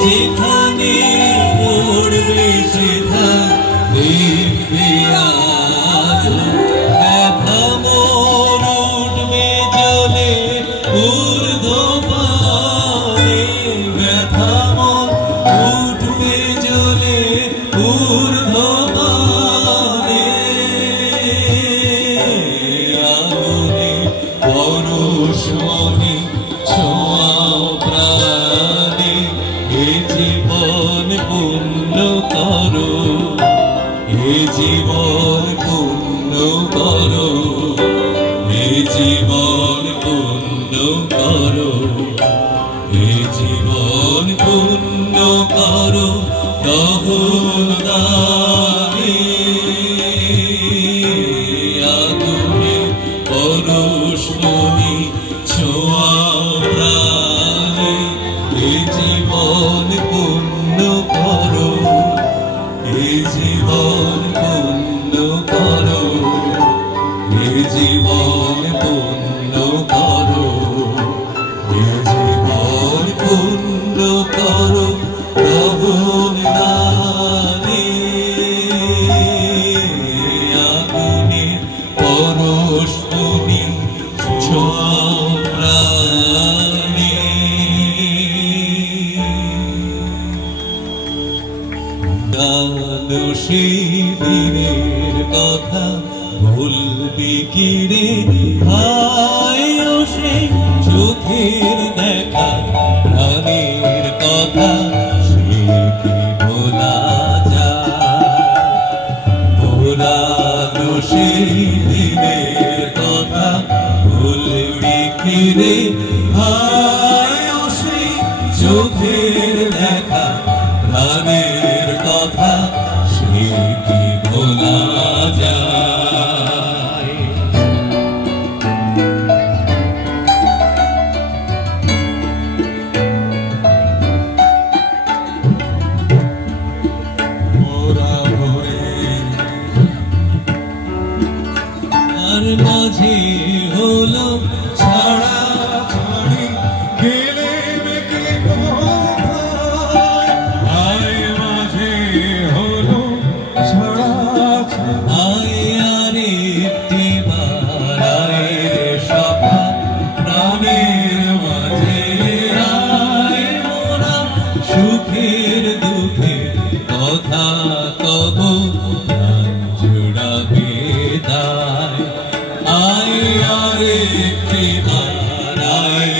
যেখানে পড়বে সেথা দেখবে আলো ব্যথা মন উঠবে চলে ঊর্ধ্বপানে ব্যথা মন উঠবে চলে ঊর্ধ্বপানে আগুনে পরশমণি ছোঁয়াও প্রাণে এ জীবন পূর্ণ করো এ জীবন পূর্ণ করো এ জীবন পূর্ণ করো এ জীবন পূর্ণ করো দহন দানে আগুনে পরশমণি ছোঁয়াও প্রাণে এ জীবন পূর্ণ করো এ জীবন পূর্ণ করো এ জীবন পূর্ণ করো এ জীবন পূর্ণ করো দহন দানে আগুনে পরশমণি ছোঁয়াও প্রাণে সেদিনের কথা ভুলবি কি রে হায় সে চোখের দেখা প্রাণের কথা সে কি ভোলা যায় পুরানো সেদিনের কথা ভুলবি কি রে হায় সে চোখের দেখা প্রাণের কথা সে কি ভোলা যায় মোরা ভরে আর মাঝে হলো ছাড়া ছাড়ি গেলে মেকে সুখের দুঃখের কথা কব জোড়াবে দায় আয় আরে আয়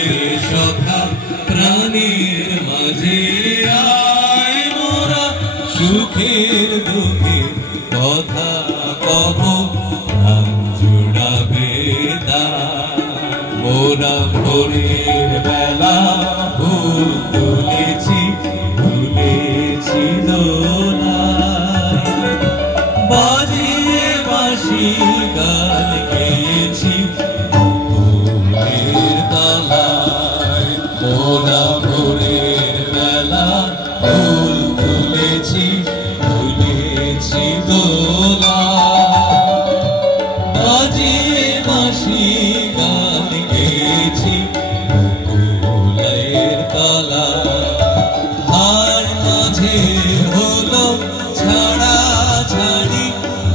সখা প্রাণীর মাঝে আয় মোরা সুখের দুঃখের কথা কব জোড়াবে দায় মোরা ভোরের বেলা ফুল তুলেছি তুলেছি দোলায় বাজিয়ে বাঁশি গান গেয়েছি ফুলের তলায় মোরা ভোরের বেলা ফুল তুলেছি তুলেছি দোলায় বাজিয়ে বাঁশি গান গেয়েছি ফুলের তলায় আর মাঝে হলো ছাড়া ছাড়ি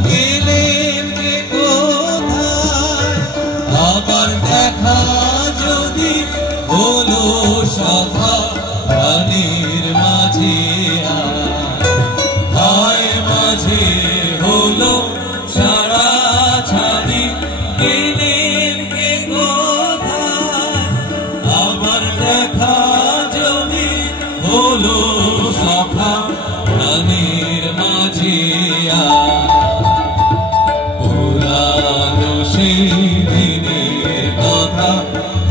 গেলেন যে কোথায় আবার দেখা যদি হলো সভা প্রাণীর মাঝে আয় মাঝে হলো ছাড়া ছাড়ি গেলেন যে কোথায় আবার দেখা যদি হলো সখা প্রাণীর মাঝে পুরানো সেদিনের কথা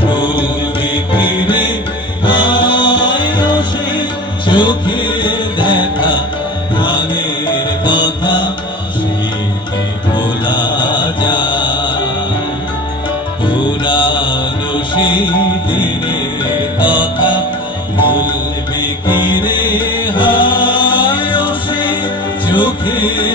ভুলবি কি রে হায় সে চোখের দেখা প্রাণের কথা সে কি ভোলা যায় পুরানো সেদিনের কথা ভুলবি কি রে হায় সে চোখের